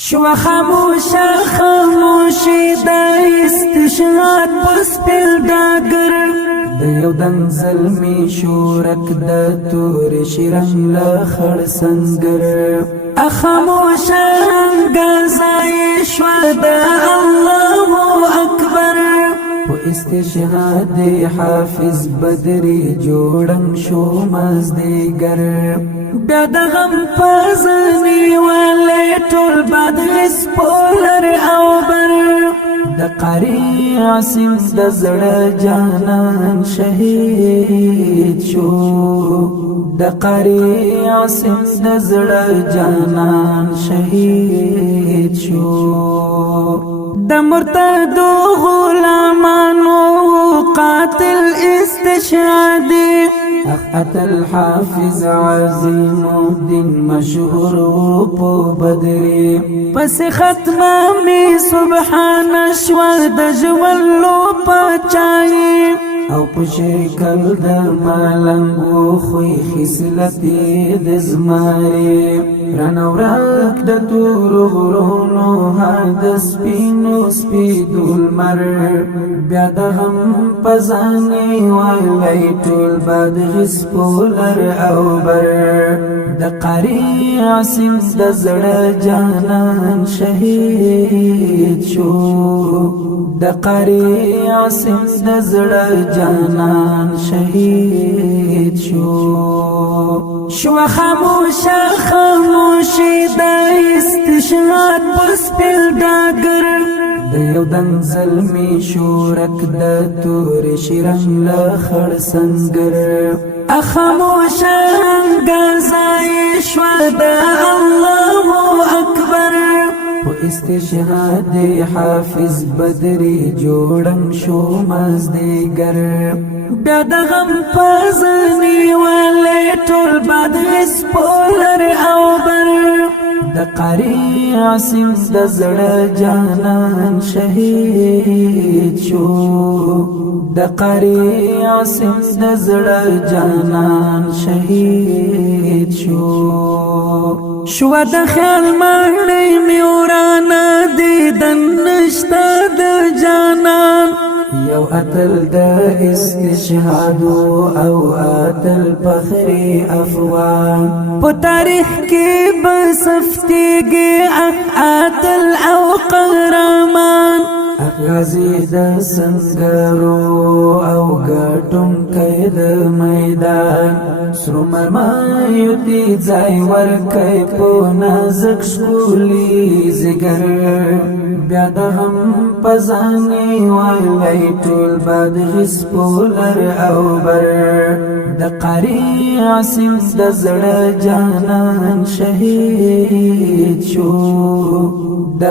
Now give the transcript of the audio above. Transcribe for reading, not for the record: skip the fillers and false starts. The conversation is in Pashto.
شو خاموشی دا استشهاد پس پیل ډاګر د یو دنګ زلمی شورک د تور شرنګ له خړ سنگر خاموشه غزای شو د الله اکبر و استشهاد حافظ بدری جوړنګ شو مزدیګر بیا د غم پزنی ولې ټول بد سپولر او بر د قاری عاصم د زړه جانان شهید شو د قاری عاصم د زړه جانان شهید شو د مرتد غلامانو قاتل استشهادی الحافظ عظیم الدین مشهور په بدری پس ختمه می سبحان شوال د جولو پچای او په شکل د ملنګو خوې خصلتي د زماري رنورک د تور غرونو هد سپینو سپیدول مر بیا د هم پزانی وای ټول باد غسپولر او بر د قاری عاصم د زړه جانان شهید شو د قاری عاصم د زړه جانان شهید شو خاموشی دا استشهاد پس پیل ډاګر د یو دنګ زلمی شورک د تور شرنګ له خړ سنگر خاموشه غزای شو د الله اکبر و استشهاد حافظ بدری جوړنګ شو مزدیګر بیا د غم پزنی ولې ټول بد سپولر او بر د قاری عاصم د زړه جانان شهید شو د قاری عاصم د زړه جانان شهید شو د خیال مړی میورانا دیدن نشتا د جانان یو اتل د استشهاد او اتل فخری افغان په تاریخ کې بسفتیږي اتل او قهرمان غازی د سنگرو او ګټون کید میدان سرو مرمایو تی ځای ورکای په نازک شکولی زګر بیا د هم پزانی وای ټول باد غسپولر او بر د قاری عاصم د زړه جانان شهید شو د